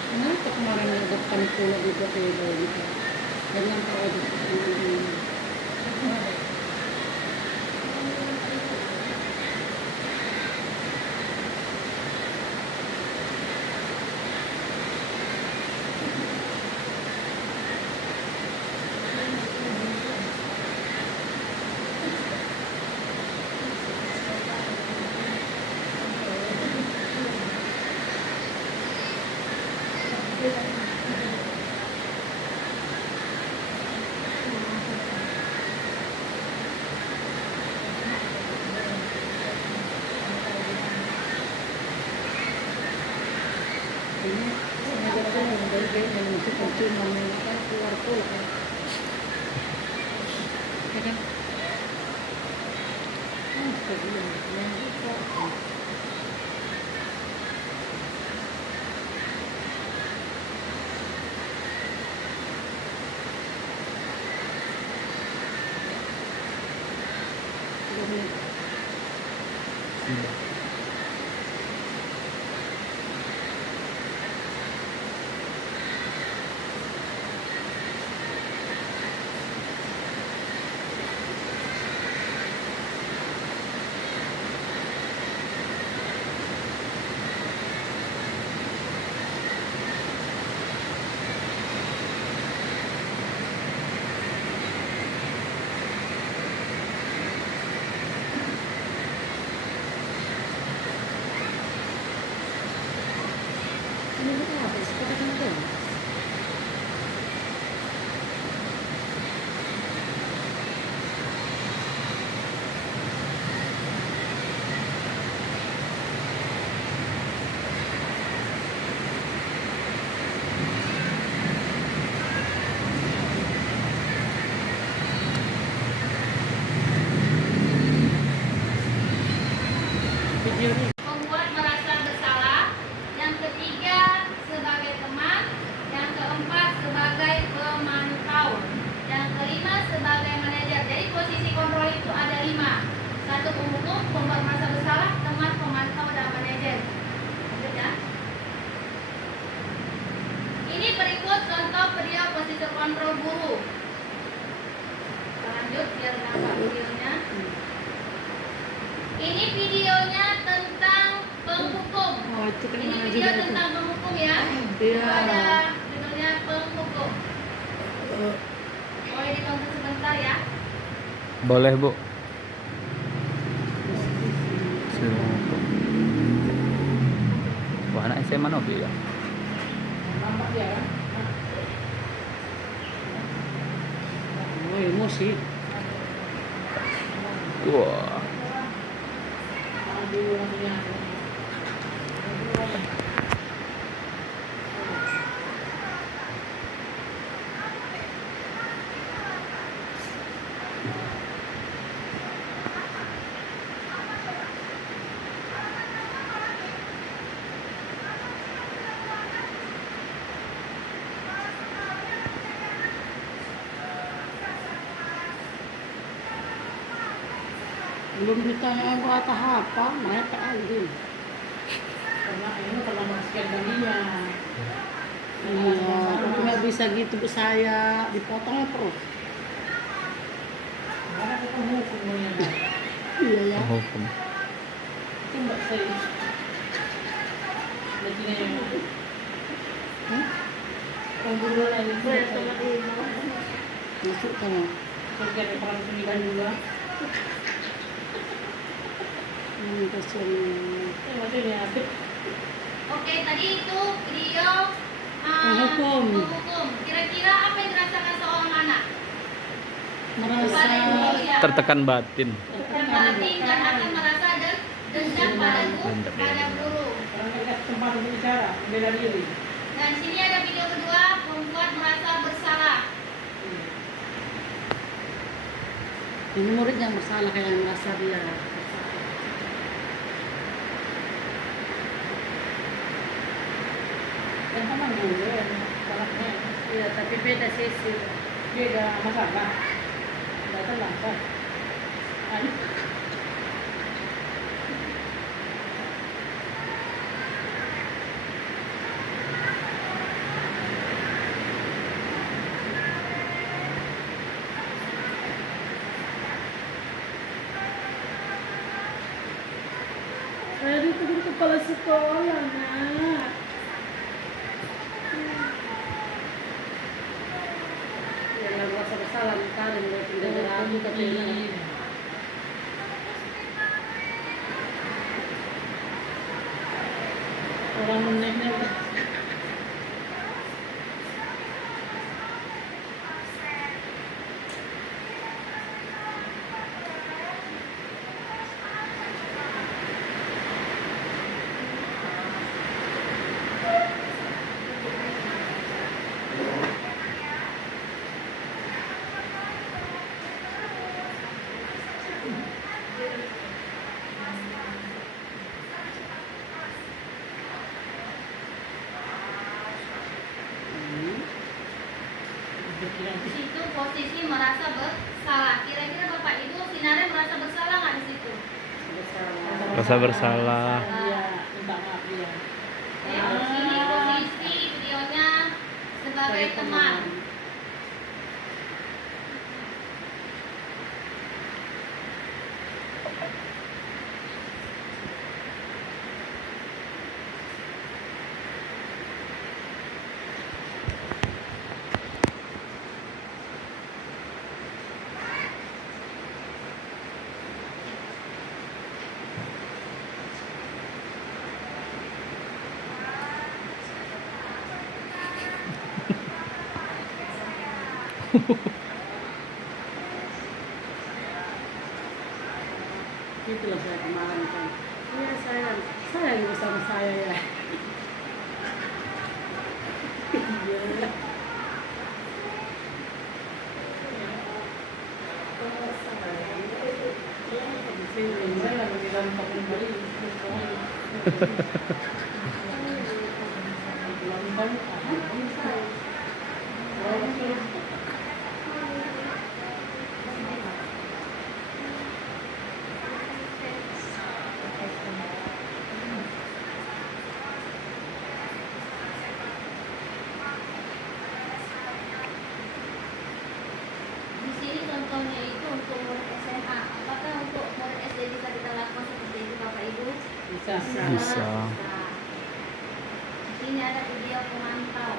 Kenapa kemarin ngadepkan pulau di Bokedo gitu? Dengan Pak Odi. Ini sengaja tuh dari yang masih kecil namanya kan keluar pulau kan. Ya kan? Kemudian yang itu. Ini apa? Seperti kan? Videonya. Membuat merasa bersalah. Yang ketiga sebagai teman. Yang keempat sebagai pemantau. Yang kelima sebagai manajer. Jadi posisi kontrol itu ada 5. 1 pemhukum, pembuat merasa bersalah, teman, pemantau, dan manajer. Lanjut ya. Ini berikut contoh video posisi kontrol guru. Kita lanjut biar nampak videonya. Ini videonya tentang penghukum. Oh, itu kan Ini mana video juga itu. tentang penghukum ya. Iya. Ada judulnya penghukum. Boleh ditonton sebentar ya. Boleh, Bu. Wah, anak SMA Nobi ya. Nampak dia kan? Oh, emosi. Wah. Belum ditanya berapa apa, mereka aja. Karena ini pernah masukkan baginya. Iya, tapi nggak bisa gitu Bu, saya dipotong terus. Karena kita hukumnya. Iya ya. Hukum. Itu mbak saya. Begini ya. Pembunuhan lagi. Masuk kamu. Kerja di perang sembilan juga. Kasihan. Masih ini Afif. Oke, tadi itu video Menghukum. Kira-kira apa yang dirasakan seorang anak? Merasa Tertekan batin. Bukan batin dan akan merasa dendam pada Dendam. guru. karena kita tempat untuk bicara, bela diri. Dan sini ada video kedua, membuat merasa bersalah. Ini murid yang bersalah kayak yang merasa dia. Dan memang dulu yang salahnya. Iya, tapi beda sisi. Beda masalah. Tidak tenang kan? Ayo. Saya dituduh kepala sekolah, nak. Ya, nggak merasa bersalah, kalian mau tidak ragu katanya. Orang menengnya. Di situ posisi merasa bersalah. Kira-kira Bapak Ibu Sinare merasa bersalah nggak di situ? Rasa bersalah. Iya, minta maaf dia. Di sini posisi videonya sebagai teman. Itulah saya kemarin kan. Iya saya juga sama saya ya. Iya. Di sini contohnya itu untuk murid SMA. Apakah untuk murid SD bisa kita lakukan seperti itu Bapak Ibu? Bisa. Bisa. Di sini ada video pemantau.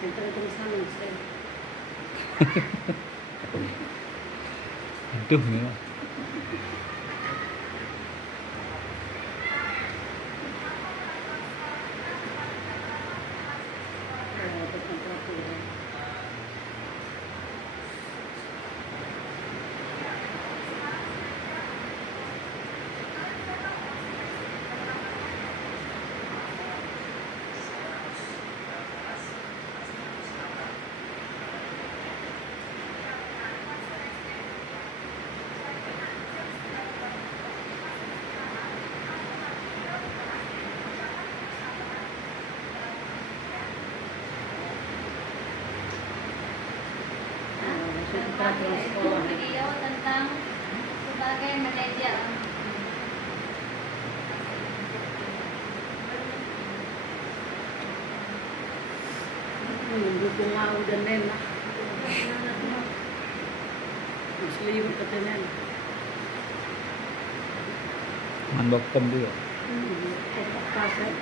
Kita tulisan saya. Aduh, Mila. peraturan sekolah. Video tentang sebagai manajer. Dukung lau dan nena. Muslim kata nena. Mandoktem juga. Kotak kaset.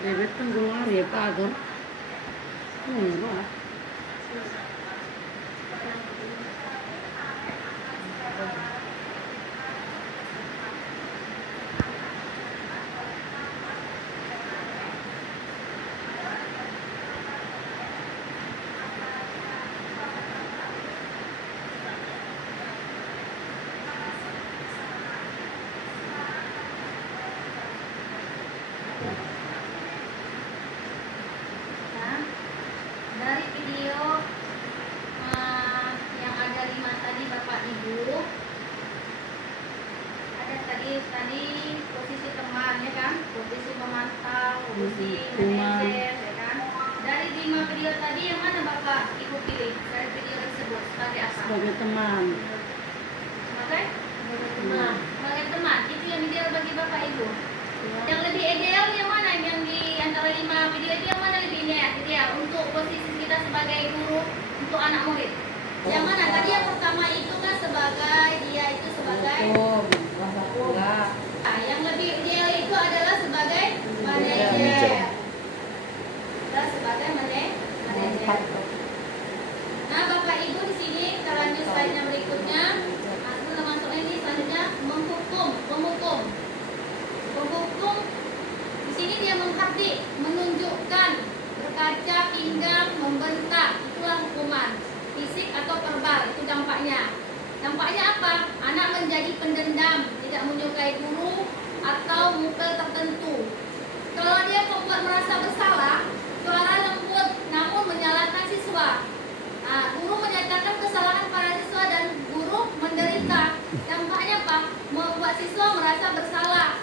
Debet kan keluar ya Pak Agar. Pak. Nah, dari video yang ada 5 tadi Bapak Ibu, ada tadi posisi teman ya kan, posisi memantau, posisi manajer ya kan. Dari 5 video tadi yang mana Bapak Ibu pilih dari video tersebut sebagai apa? Sebagai teman. Sebagai teman. Sebagai teman itu yang ideal bagi Bapak Ibu. Yang lebih ideal yang mana, yang di antara 5 video itu yang mana lebih ideal untuk posisi kita sebagai guru untuk anak murid? Yang mana? Tadi yang pertama itu kan sebagai dia itu sebagai Enggak. Nah, yang lebih ideal itu adalah sebagai manajer. Manajer. Kita sebagai manajer. Nah, Bapak Ibu di sini kita lanjut slide-nya berikutnya. Nah, sebelum masuk ini selanjutnya menghukum. Menghukum di sini dia menghardik, menunjukkan, berkaca, pinggang, membentak. Itulah hukuman fisik atau verbal, itu dampaknya. Dampaknya apa? Anak menjadi pendendam, tidak menyukai guru atau mukul tertentu. Kalau dia membuat merasa bersalah, suara lembut namun menyalahkan siswa. Nah, guru menyatakan kesalahan para siswa dan guru menderita. Dampaknya apa? Membuat siswa merasa bersalah.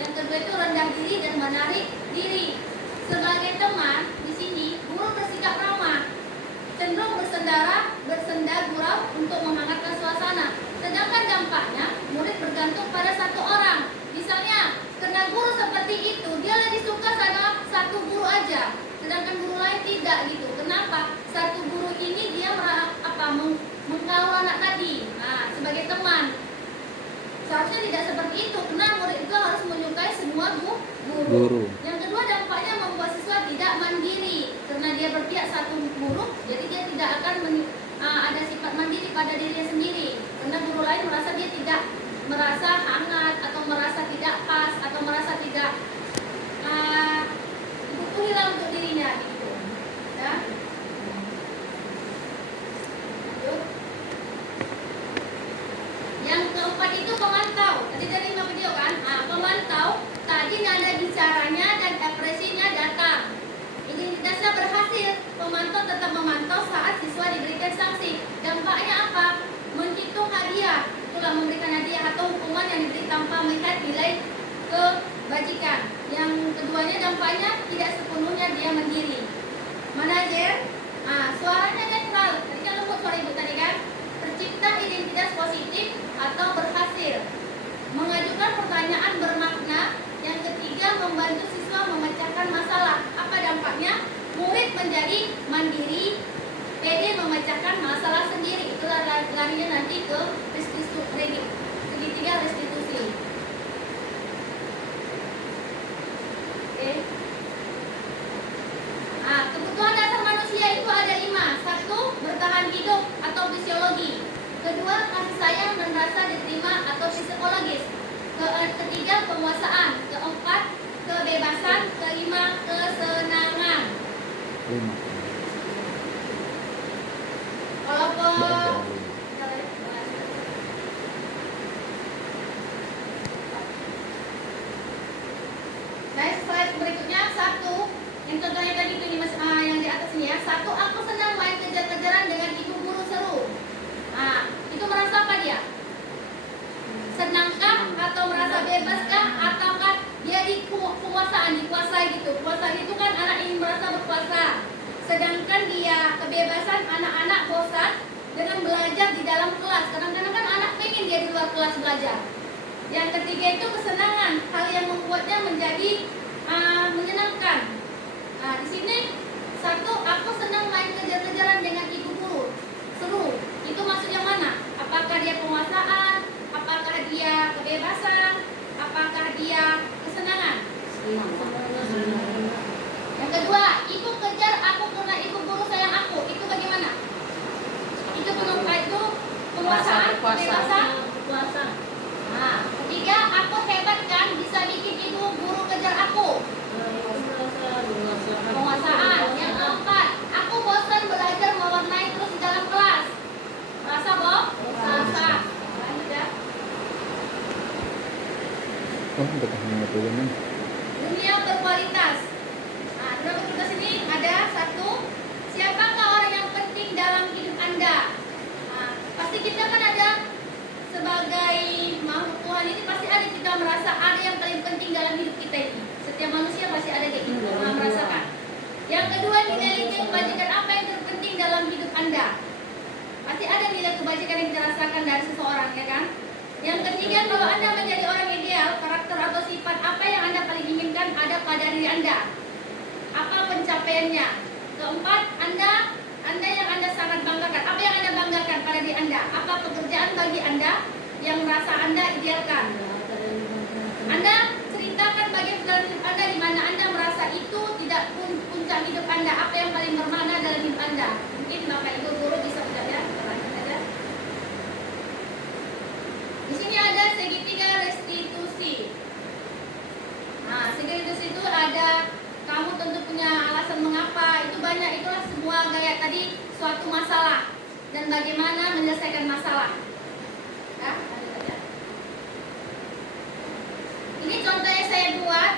Yang kedua itu rendah diri dan menarik diri. Sebagai teman, di sini guru bersikap ramah, cenderung bersenda gurau untuk menghangatkan suasana. Sedangkan dampaknya murid bergantung pada satu orang. Misalnya, karena guru seperti itu, dia lebih suka sama satu guru aja, sedangkan guru lain tidak gitu. Kenapa? Satu guru ini dia mengkawal anak tadi. Nah, sebagai teman, seharusnya tidak seperti itu. Karena murid itu harus menyukai semua guru. Yang kedua, dampaknya membuat siswa tidak mandiri. Karena dia berpihak satu guru, jadi dia tidak akan ada sifat mandiri pada dirinya sendiri. Karena guru lain merasa dia tidak merasa hangat atau merasa tidak pas atau merasa tidak dibutuhilah untuk dirinya gitu. Ya. Lanjut. Yang keempat itu pemantau. Tadi dari 5 video kan? Pemantau tadi nada bicaranya dan ekspresinya datang. Identitasnya berhasil. Pemantau tetap memantau saat siswa diberikan sanksi. Dampaknya apa? Menghitung hadiah. Itulah memberikan hadiah atau hukuman yang diberi tanpa melihat nilai kebajikan. Yang keduanya dampaknya tidak sepenuhnya dia mandiri. Manajer, suaranya netral. Tadi kan lembut suara ibu tadi kan. Tercipta identitas positif atau berhasil. Mengajukan pertanyaan bermakna. Yang ketiga, membantu siswa memecahkan masalah. Apa dampaknya? Murid menjadi mandiri, pede memecahkan masalah sendiri. Itulah larinya nanti ke segitiga restitusi. Oke. Kebutuhan dasar manusia itu ada 5. 1. Bertahan hidup atau fisiologi. Kedua, kasih sayang dan rasa diterima atau psikologis. Ketiga, penguasaan. Keempat, kebebasan. Kelima, kesenangan. 5. Kalau Nah, slide berikutnya 1. Yang contohnya tadi itu yang di atas ini ya. 1. Aku senang main kejar-kejaran dengan ibu guru seru. Itu merasa apa dia? Senangkah atau merasa bebaskah ataukah dia dikuasai gitu. Kuasa itu kan anak ingin merasa berkuasa. Sedangkan dia kebebasan, anak-anak bosan dengan belajar di dalam kelas. Kadang-kadang kan anak pengen dia di luar kelas belajar. Yang ketiga itu kesenangan, hal yang membuatnya menjadi menyenangkan. Di sini 1. Aku senang main kejar-kejaran dengan ibu guru seru. Itu maksudnya mana? Apakah dia penguasaan? Apakah dia kebebasan? Apakah dia kesenangan? Yang kedua, ibu kejar aku karena ibu guru sayang aku. Itu bagaimana? Itu penguasaan, kebebasan, Puasa. Ketiga, aku hebat kan bisa bikin ibu guru kejar aku. Penguasaan. Yang keempat, aku bosan belajar mewarnai terus di dalam kelas. Rasa Bob? Rasa. Lanjut ya. Oh, betah mengaturnya. Dunia berkualitas. Dunia berkualitas ini ada 1. Siapakah orang yang penting dalam hidup Anda? Pasti kita kan ada sebagai makhluk Tuhan ini pasti ada kita merasa ada yang paling penting dalam hidup kita ini. Setiap manusia pasti ada kayak gitu, merasakan. Yang kedua, nilai-nilai kebajikan apa yang terpenting dalam hidup Anda? Pasti ada nilai kebajikan yang kita rasakan dari seseorang, ya kan? Yang ketiga, kalau Anda menjadi orang ideal, karakter atau sifat apa yang Anda paling inginkan ada pada diri Anda? Apa pencapaiannya? Keempat, Anda yang Anda sangat banggakan. Apa yang Anda banggakan pada diri Anda? Apa pekerjaan bagi Anda yang merasa Anda idealkan? Anda ceritakan bagian dalam hidup Anda di mana Anda merasa itu tidak puncak hidup Anda. Apa yang paling bermakna dalam hidup Anda? Mungkin Bapak Ibu guru bisa ucap ya. Lanjut aja. Di sini ada segitiga restitusi. Segitiga restitusi itu ada kamu tentu punya alasan mengapa. Itu banyak, itulah semua kayak tadi suatu masalah dan bagaimana menyelesaikan masalah. Ya, lanjut aja. Ini contohnya saya buat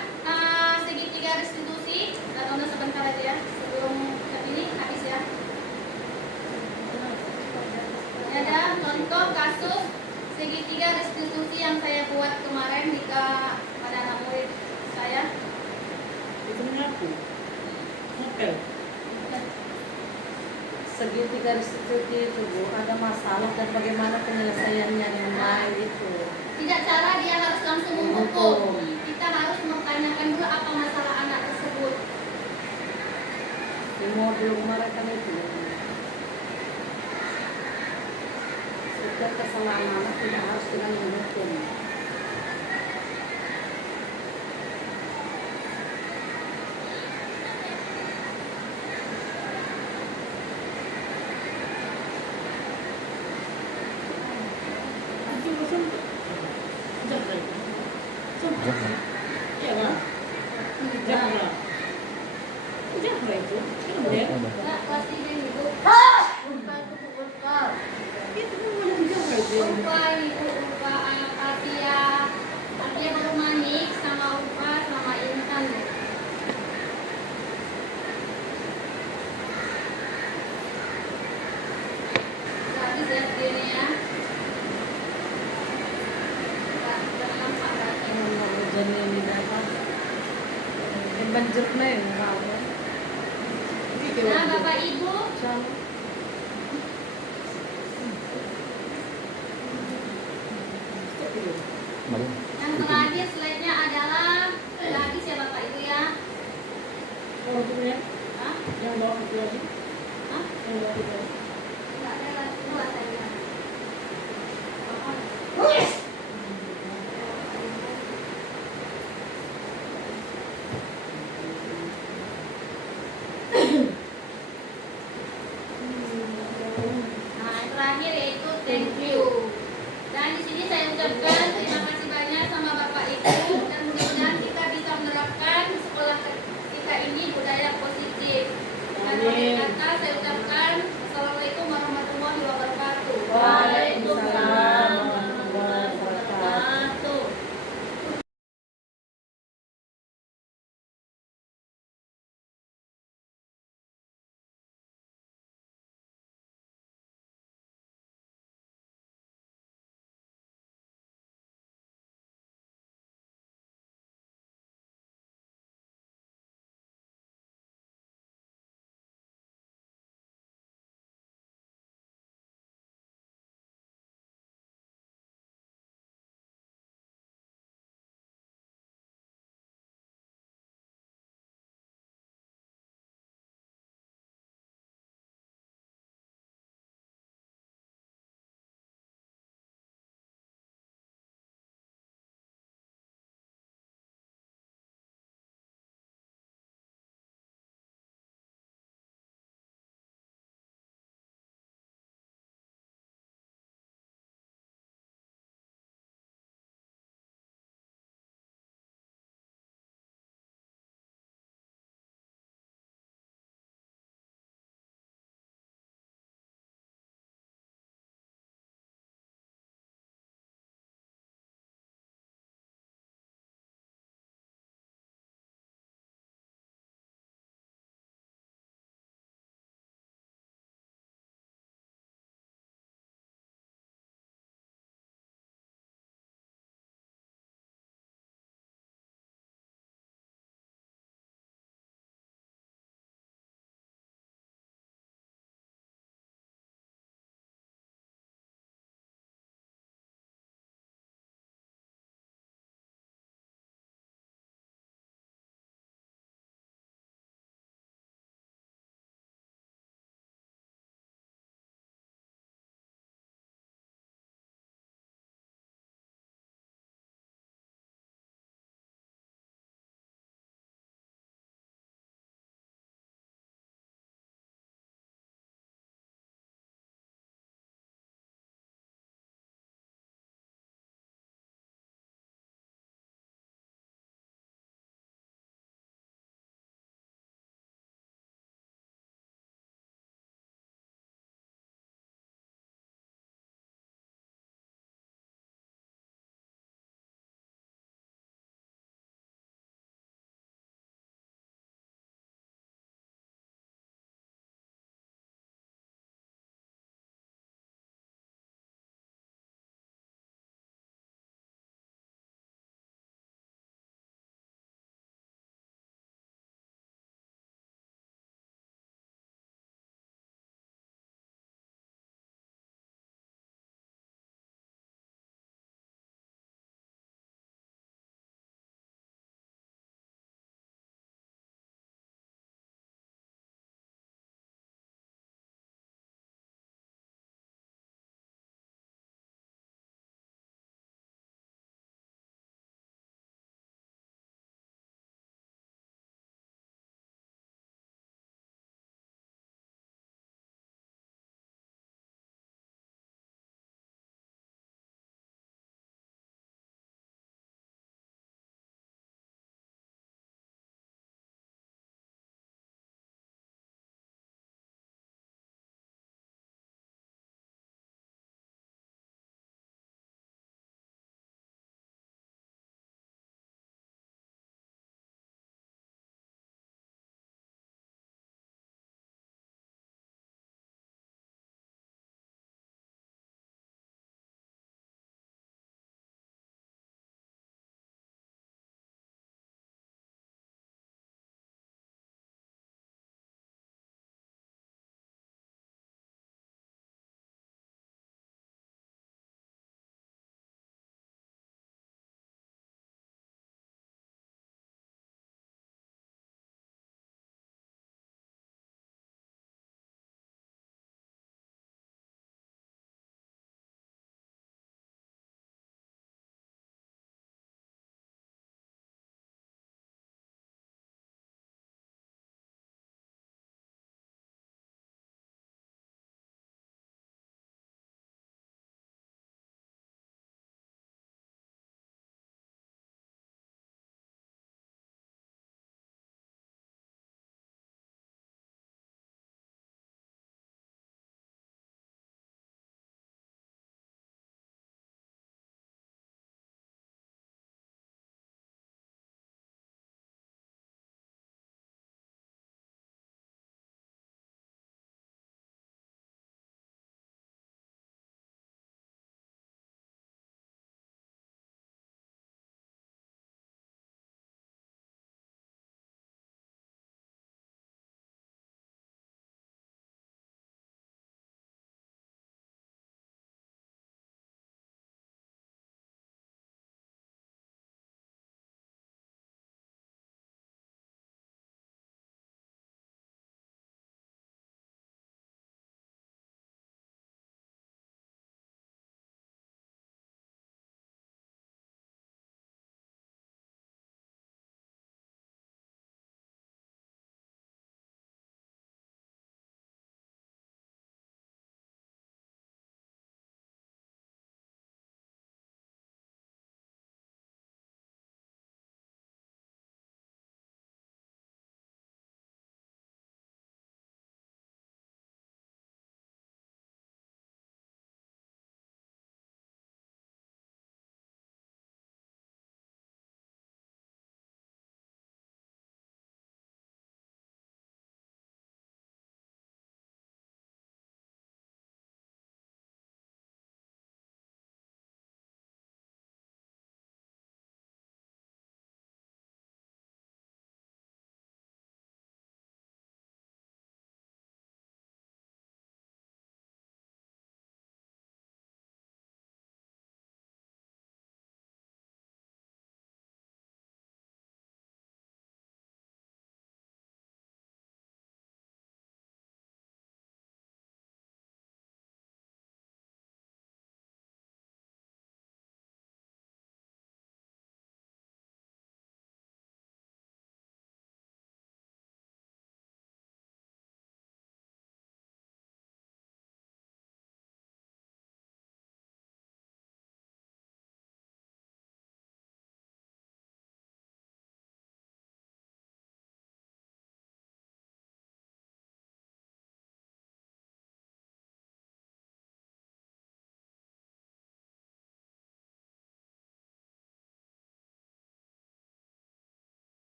segitiga restitusi. Kita tonton sebentar aja ya sebelum ini habis ya. Ini ada contoh kasus segitiga restitusi yang saya buat kemarin pada anak murid saya. Itu mengaku. Hotel. Segitiga restitusi itu Bu, ada masalah dan bagaimana penyelesaiannya yang baik itu. Tidak cara dia harus langsung menghukum. Kita harus mempertanyakan dulu apa masalah anak tersebut. Di modul kemarin kan itu. Setiap kesalahan anak tidak harus dengan menghukum. Jangan. Iya kan? Jahra. Jahra itu. Kan ya? Ada. Enggak, pasti dia itu. Urpa itu urpa. Itu namanya jahra itu. Urpa itu urpa Atia baru manik sama urpa sama intan. Jadi lihat dia ya. Jadi ini dapat. Banjir na yun. Nah, Bapak Ibu, Mari. yang terakhir slide-nya adalah habis ya Bapak Ibu ya. Hah? Yang bawa itu lagi. Hah? Yang bawa itu lagi. Enggak ada lagi dua saya. Nah, yang terakhir yaitu thank you. Dan di sini saya ucapkan